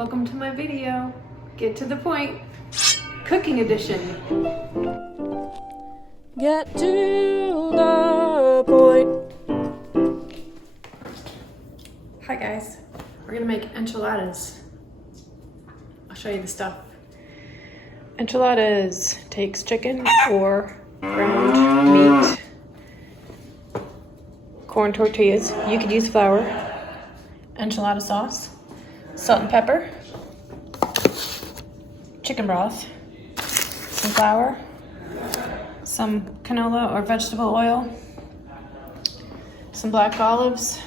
Welcome to my video. Get to the point. Cooking edition. Get to the point. Hi guys. We're gonna make enchiladas. I'll show you the stuff. Enchiladas takes chicken or ground meat, corn tortillas. You could use flour, enchilada sauce, salt and pepper, chicken broth, some flour, some canola or vegetable oil, some black olives,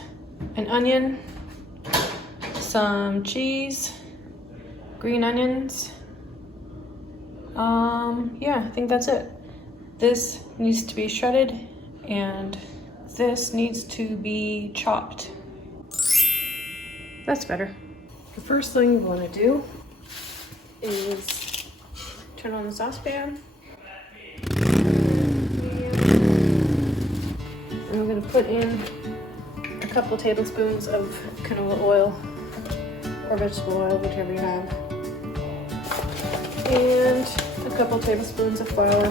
an onion, some cheese, green onions. Yeah, I think that's it. This needs to be shredded and this needs to be chopped. That's better. The first thing you want to do is turn on the saucepan. And I'm going to put in a couple tablespoons of canola oil or vegetable oil, whichever you have. And a couple tablespoons of flour.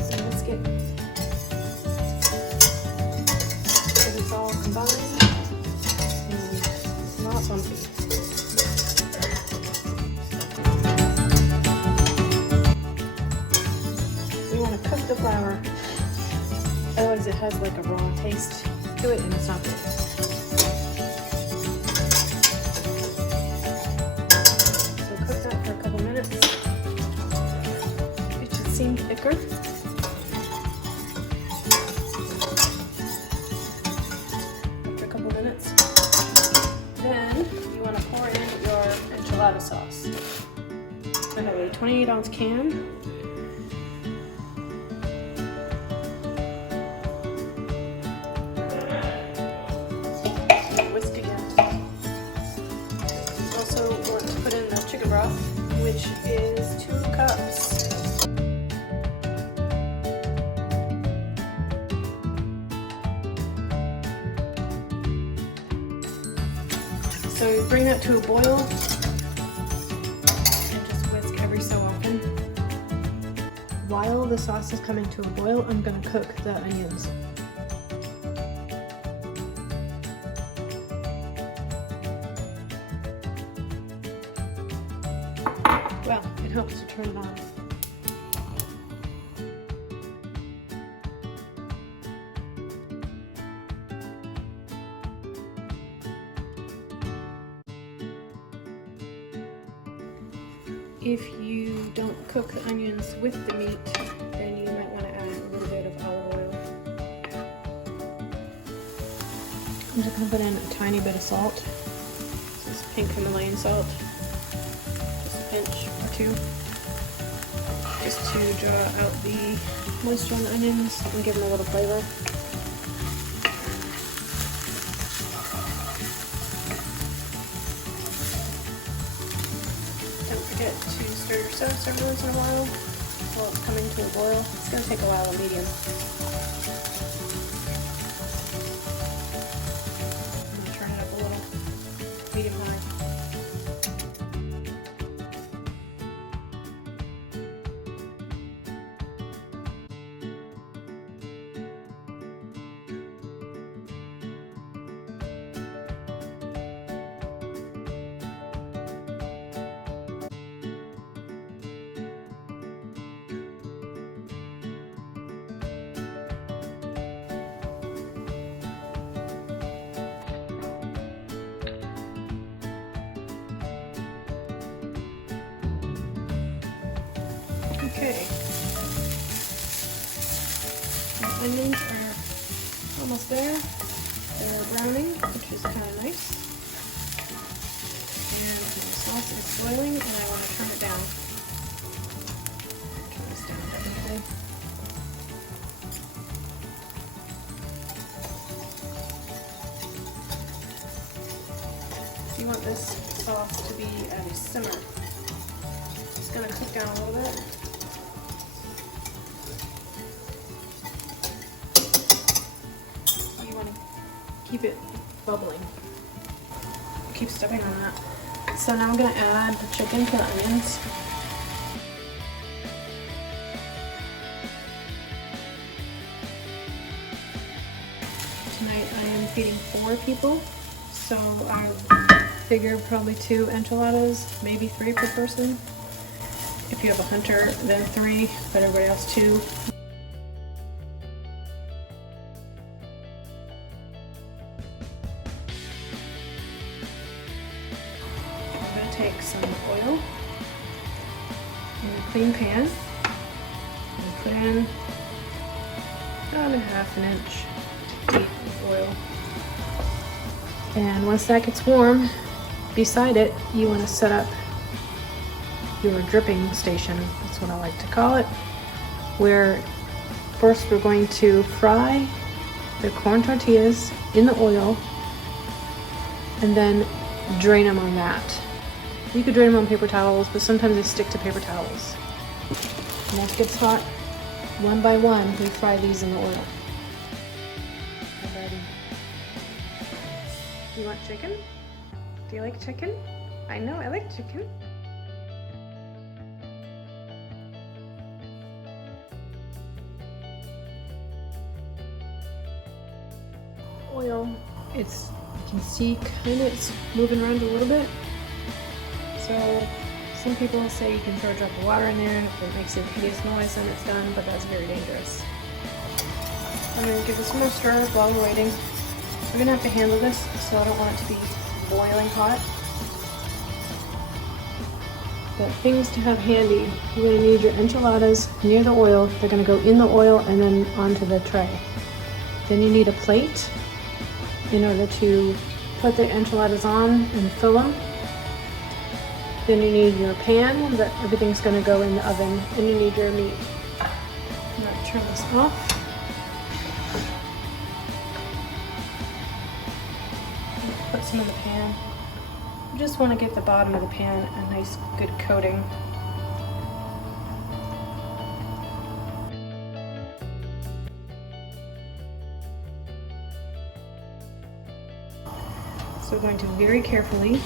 So let's get this all combined and not bumpy. You want to cook the flour, otherwise it has like a raw taste to it and it's not good. Seem thicker. After a couple minutes, then you want to pour in your enchilada sauce. I have a 28-ounce can. Whisk again. Also want to put in the chicken broth, which is 2 cups. So you bring that to a boil and just whisk every so often. While the sauce is coming to a boil, I'm going to cook the onions. Well, it helps to turn it on. If you don't cook the onions with the meat, then you might want to add a little bit of olive oil. I'm just going to put in a tiny bit of salt. This is pink Himalayan salt. Just a pinch or 2. Just to draw out the moisture on the onions and give them a little flavor. To stir your sauce every once in a while it's coming to a boil. It's going to take a while on medium. I'm going to turn it up a little, medium high. Okay, the onions are almost there. They're browning, which is kind of nice. And my sauce is boiling, and I want to turn it down. Turn this down definitely. So you want this sauce to be at a simmer. It's going to cook down a little bit. keep it bubbling. Keep stepping on that. So now I'm gonna add the chicken to the onions. Tonight I am feeding 4 people, so I figure probably 2 enchiladas, maybe 3 per person. If you have a hunter, then 3, but everybody else 2. I'm going to take some oil in a clean pan and put in about a ½ inch deep of oil. And once that gets warm, beside it, you want to set up your dripping station. That's what I like to call it. Where first we're going to fry the corn tortillas in the oil and then drain them on that. You could drain them on paper towels, but sometimes they stick to paper towels. And once it gets hot, one by one, we fry these in the oil. Ready. Do you want chicken? Do you like chicken? I know, I like chicken. Oil, you can see it's moving around a little bit. So some people say you can throw a drop of water in there if it makes a hideous noise and it's done, but that's very dangerous. I'm going to give this one more stir while we're waiting. We're going to have to handle this, so I don't want it to be boiling hot. But things to have handy, you're going to need your enchiladas near the oil. They're going to go in the oil and then onto the tray. Then you need a plate in order to put the enchiladas on and fill them. Then you need your pan that everything's going to go in the oven, and you need your meat. I'm going to turn this off. Put some in the pan. You just want to give the bottom of the pan a nice good coating. So we're going to very carefully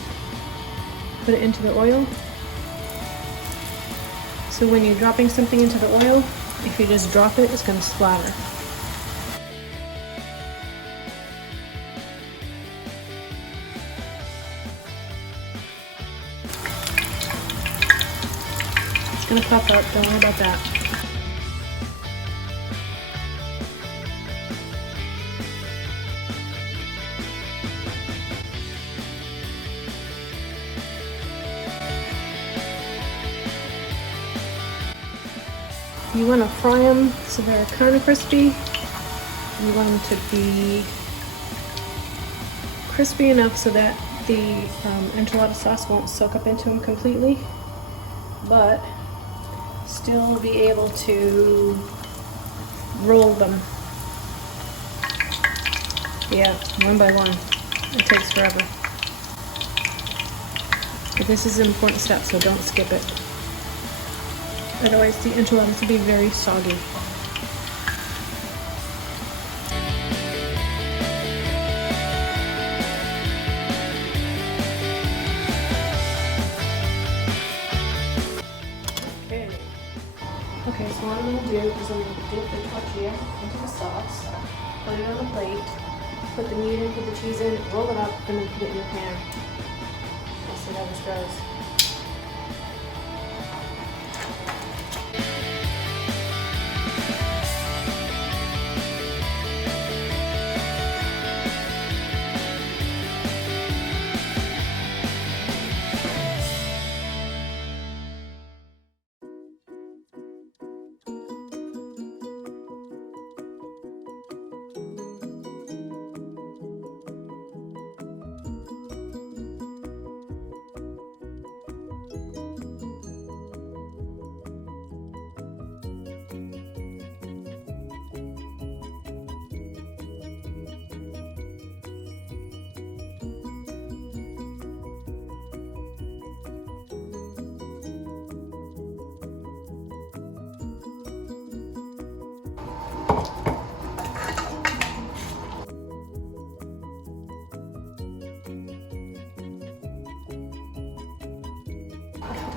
put it into the oil. So when you're dropping something into the oil, if you just drop it, it's going to splatter. It's going to pop up, don't worry about that. You want to fry them so they're kind of crispy. You want them to be crispy enough so that the enchilada sauce won't soak up into them completely, but still be able to roll them. Yeah, one by one. It takes forever. But this is an important step, so don't skip it. Otherwise the enchiladas will be very soggy. Okay, so what I'm going to do is I'm going to dip the tortilla into the sauce, put it on the plate, put the meat in, put the cheese in, roll it up, and then put it in the pan. Let's see how this goes.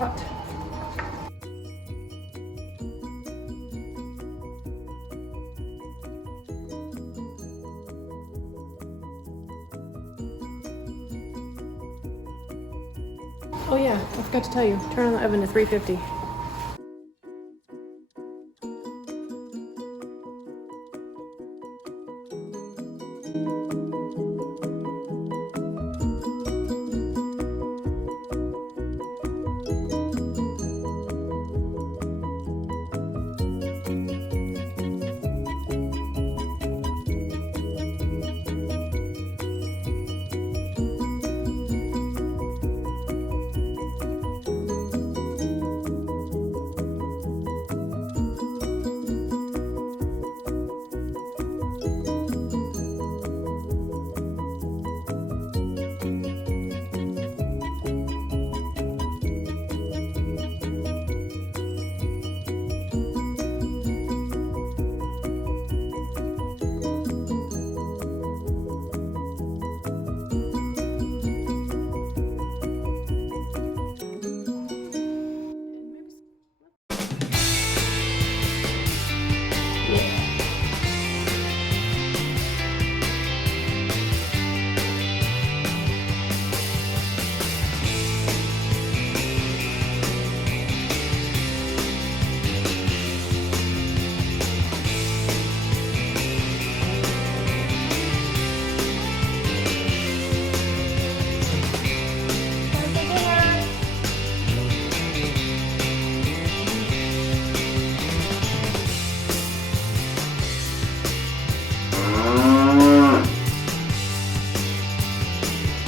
hot. Oh yeah, I forgot to tell you, turn on the oven to 350.